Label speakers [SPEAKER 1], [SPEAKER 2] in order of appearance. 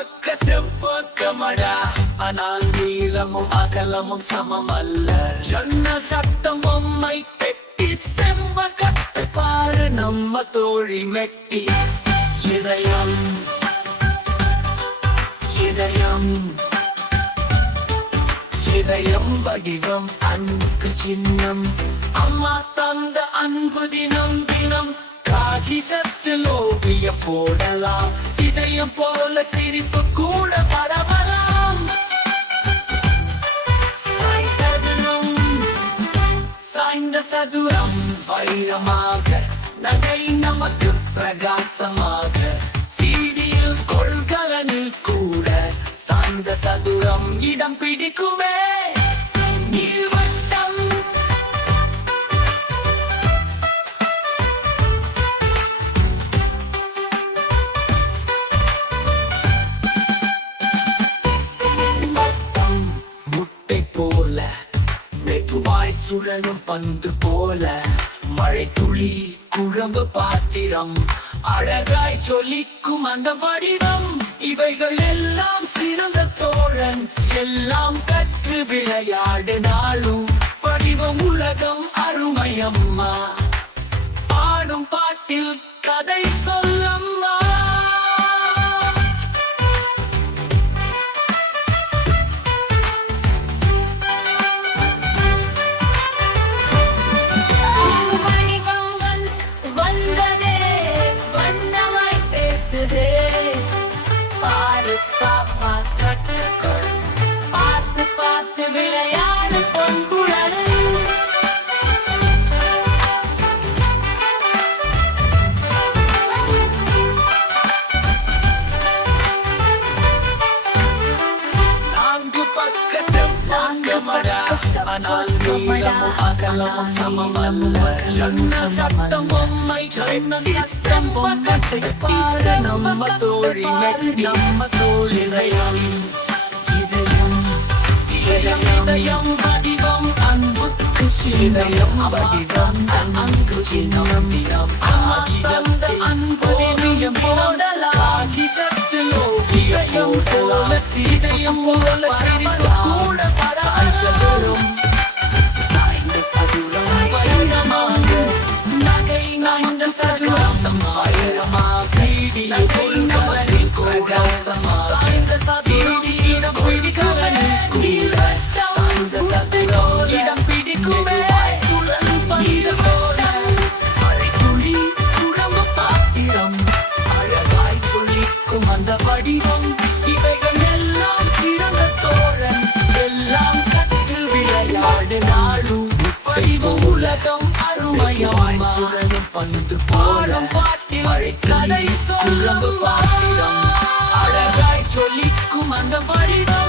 [SPEAKER 1] பார்க்க பக்க செவ்வக்கமடா ஆனால் நீளமும் அகலமும் சமம் அல்ல சொன்ன சட்டம் பொம்மை பெட்டி செவ்வ செவ்வகத்தை பாரு நம்ம தோழி மெட்டி. இதயம் இதயம் இதயம் வடிவம் அன்புக்கு சின்னம். அம்மா தந்த அன்பு தினம் தினம் ஓவிய போடலாம். இதயம் போல சிரிப்பு கூட பரவலாம். சாய்ந்த சதுரம் வைரமாக நகை நமக்கு பிரகாசமாக சீடியில் கொள்கலனில் கூட சாய்ந்த சதுரம் இடம் பிடிக்குமே. நீ சுழலும் பந்து போல. மழை துளி குழம்பு பாத்திரம். அழகாய் ஜொலிக்கும் அந்த வடிவம். இவைகள் எல்லாம் சிறந்த தோழன். எல்லாம் கற்று விளையாடு நாளும் வடிவம் உலகம் அருமையம்மா. பாடும் பாட்டில் கதை சொல்லம்மா ஆனால் நீளமும் அகலமும் சமம் சட்டம் பொம்மை சட்டம் பொம்மை நம்ம தோழி நம்ம இதயம் இதயம் வடிவம் அன்புக்கு இதயம் வடிவம் அன்பு போடலாம் ஓவியம் போல போல கூட பரவலும் உலகம் அருமையாய் சுழலும் பந்து பாடம் பாட்டில் மழை கதை சொல்லும் பாத்திரம் அந்த வடிவம். இவைகள் எல்லாம்